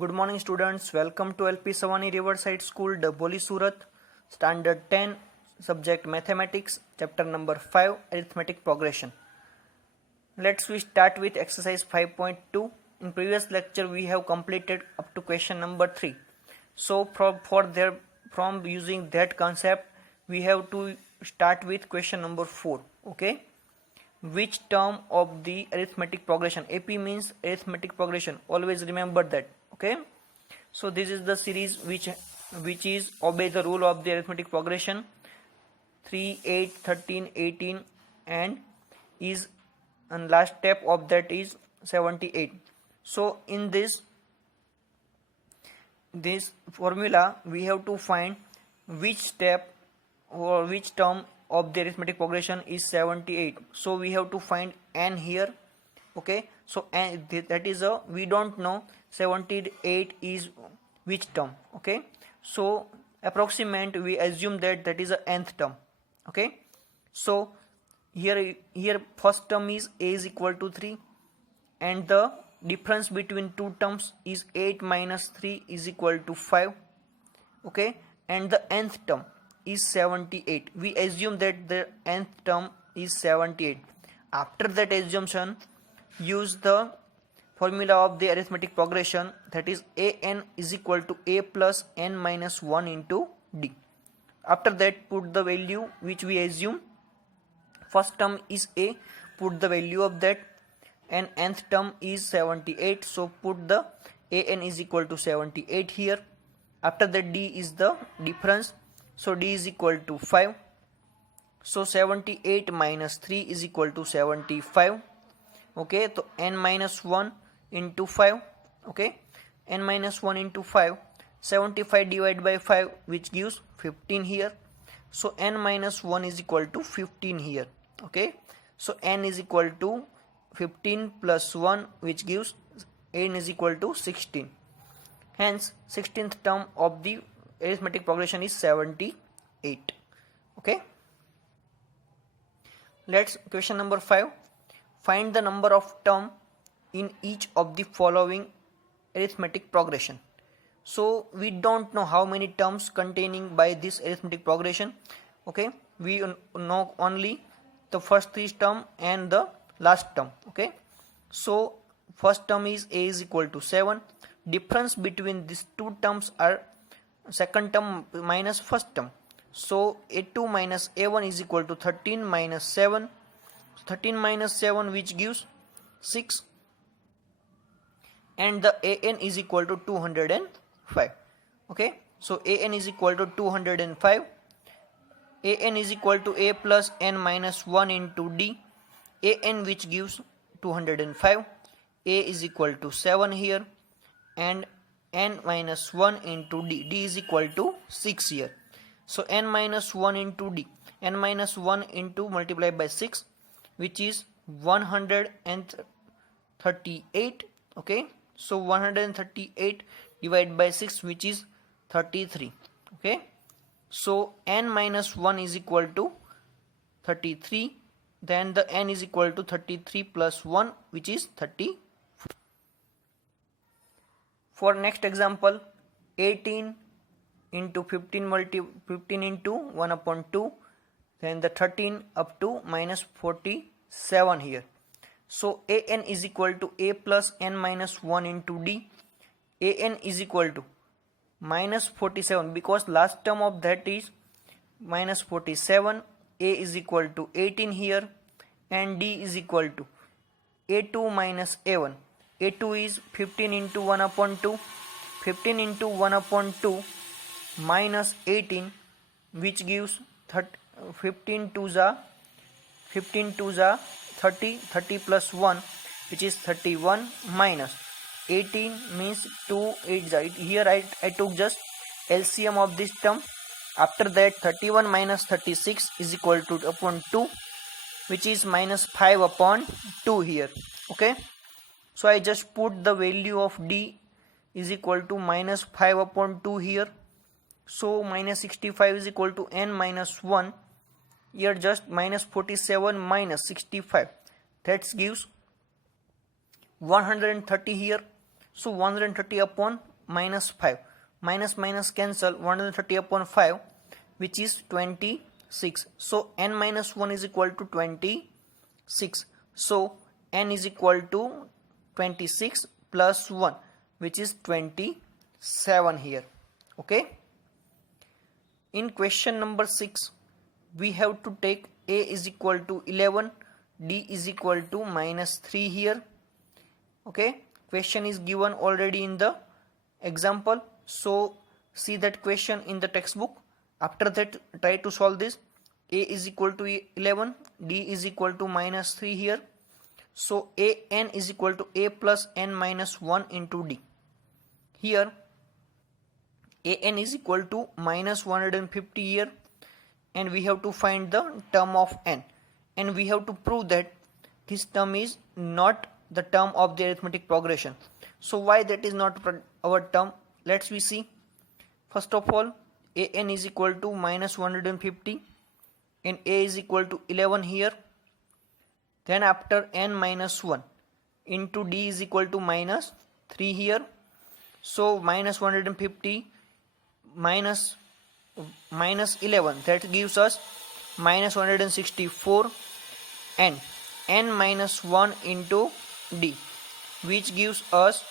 Good morning students, welcome to LP Savani Riverside School, Daboli, Surat, Standard 10, subject Mathematics, chapter number 5, Arithmetic Progression. We start with exercise 5.2. In previous lecture we have completed up to question number 3. So from using that concept we have to start with question number 4. Okay. Which term of the arithmetic progression? AP means arithmetic progression. Always remember that. Okay. So this is the series which is obey the rule of the arithmetic progression 3, 8, 13, 18 and is and last step of that is 78. So in this formula we have to find which step or which term of the arithmetic progression is 78. So we have to find n here. Okay, so n, that is a, we don't know 78 is which term. Okay, so approximate we assume that is a nth term. Okay, so here first term is a is equal to 3 and the difference between two terms is 8 minus 3 is equal to 5. Okay, and the nth term is 78. We assume that the nth term is 78. After that assumption, use the formula of the arithmetic progression, that is an is equal to a plus n minus 1 into d. After that, put the value which we assume. First term is a, put the value of that, and nth term is 78, so put the an is equal to 78 here. After that, d is the difference, so d is equal to 5. So 78 minus 3 is equal to 75. Okay, so n minus 1 into 5. Okay, n minus 1 into 5, 75 divided by 5, which gives 15 here. So n minus 1 is equal to 15 here. Okay, so n is equal to 15 plus 1, which gives n is equal to 16. Hence 16th term of the arithmetic progression is 78. Okay, let's question number 5. Find the number of term in each of the following arithmetic progression. So we don't know how many terms containing by this arithmetic progression. Okay, we know only the first three term and the last term. Okay, so first term is a is equal to 7. Difference between these two terms are second term minus first term. So a2 minus a1 is equal to 13 minus 7. 13 minus 7, which gives 6, and the an is equal to 205. Okay, so an is equal to 205. An is equal to a plus n minus 1 into d. An, which gives 205. A is equal to 7 here, and n minus 1 into d. D is equal to 6 here. So n minus 1 into d. N minus 1 into multiplied by 6, which is 138. Okay, so 138 divided by 6, which is 33. Okay, so n minus 1 is equal to 33. Then the n is equal to 33 plus 1, which is 30. For next example, 18 into 15 into 1 upon 2, then the 13 up to minus 47 here. So an is equal to a plus n minus 1 into d. An is equal to minus 47, because last term of that is minus 47. A is equal to 18 here, and d is equal to a2 minus a1. a2 is 15 into 1 upon 2. 15 into 1 upon 2 minus 18, which gives 15 to the 30. 30 plus 1, which is 31, minus 18 means 2 8. Here I took just LCM of this term. After that, 31 minus 36 is equal to upon 2, which is minus 5 upon 2 here. Okay, so I just put the value of d is equal to minus 5 upon 2 here. So minus 65 is equal to n minus 1. Here just minus 47 minus 65, that gives 130 here. So 130 upon minus 5. Minus minus cancel. 130 upon 5, which is 26. So n minus 1 is equal to 26. So n is equal to 26 plus 1, which is 27 here. Okay. In question number 6, we have to take a is equal to 11, d is equal to minus 3 here. Okay. Question is given already in the example. So see that question in the textbook. After that, try to solve this. A is equal to 11, d is equal to minus 3 here. So n is equal to a plus n minus 1 into d. Here an is equal to minus 150 here, and we have to find the term of n, and we have to prove that this term is not the term of the arithmetic progression. So why that is not our term? Let's we see. First of all, an is equal to minus 150 and a is equal to 11 here. Then after n minus 1 into d is equal to minus 3 here. So minus 150 minus 11, that gives us minus 164, and n minus 1 into d, which gives us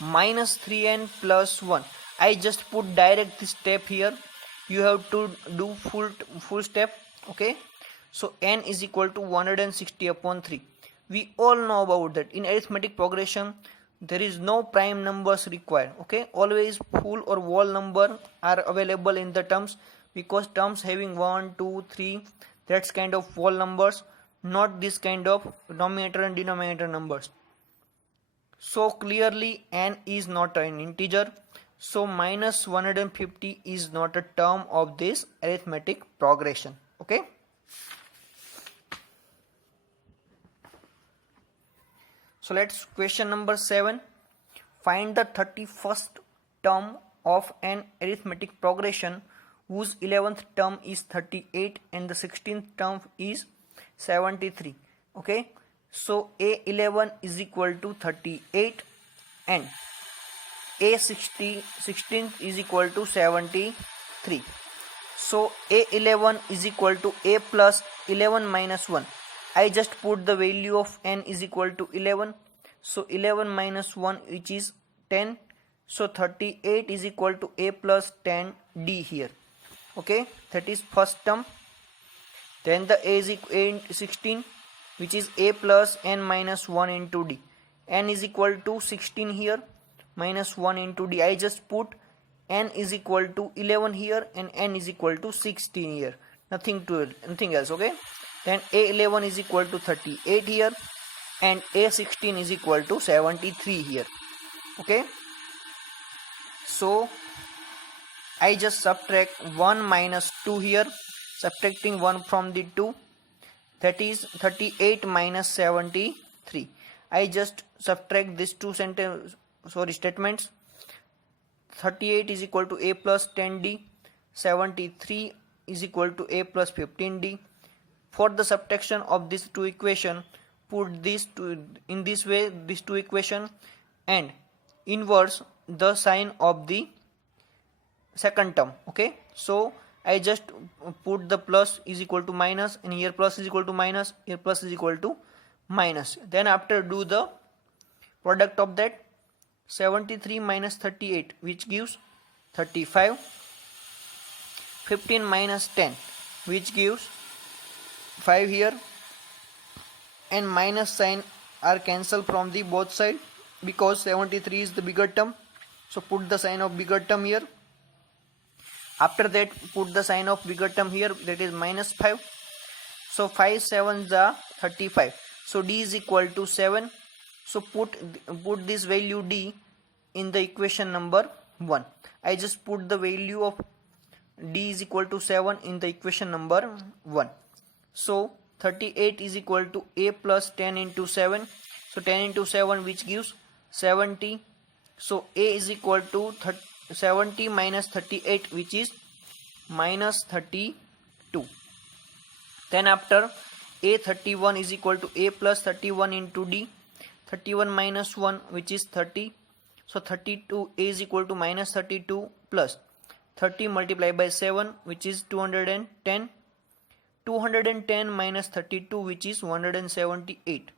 minus 3n plus 1. I just put direct this step here. You have to do full step. Okay. So n is equal to 160 upon 3. We all know about that. In arithmetic progression, there is no prime numbers required. Okay. Always full or whole number are available in the terms, because terms having 1, 2, 3, that's kind of whole numbers, not this kind of numerator and denominator numbers. So clearly n is not an integer. So minus 150 is not a term of this arithmetic progression. Okay. So let's question number 7. Find the 31st term of an arithmetic progression whose 11th term is 38 and the 16th term is 73. Okay. So A11 is equal to 38 and A16 is equal to 73. So A11 is equal to A plus 11 minus 1. I just put the value of n is equal to 11. So 11 minus 1, which is 10. So 38 is equal to A plus 10d here. Okay, that is first term. Then the A is equal to 16, which is A plus n minus 1 into d. N is equal to 16 here, minus 1 into d. I just put n is equal to 11 here and n is equal to 16 here. Nothing else. Okay. Then A11 is equal to 38 here and A16 is equal to 73 here. Okay. So I just subtract 1 minus 2 here, subtracting 1 from the 2, that is 38 minus 73. I just subtract these two statements. 38 is equal to A plus 10d, 73 is equal to A plus 15d. For the subtraction of these two equations, put these two in this way, these two equations, and inverse the sign of the second term. Okay. So I just put the plus is equal to minus, and here plus is equal to minus, here plus is equal to minus. Then after do the product of that, 73 minus 38, which gives 35. 15 minus 10, which gives 5 here, and minus sign are cancelled from the both side because 73 is the bigger term. So put the sign of bigger term here. After that, put the sign of bigger term here, that is minus 5. So 5 7s are 35. So d is equal to 7. So put this value d in the equation number 1. I just put the value of d is equal to 7 in the equation number 1. So 38 is equal to A plus 10 into 7. So 10 into 7, which gives 70. So A is equal to 70 minus 38, which is minus 32. Then after A31 is equal to A plus 31 into D. 31 minus 1, which is 30. So 32 is equal to minus 32 plus 30 multiplied by 7, which is 210. 210 minus 32, which is 178.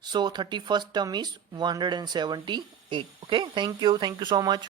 So 31st term is 178. Okay, thank you so much.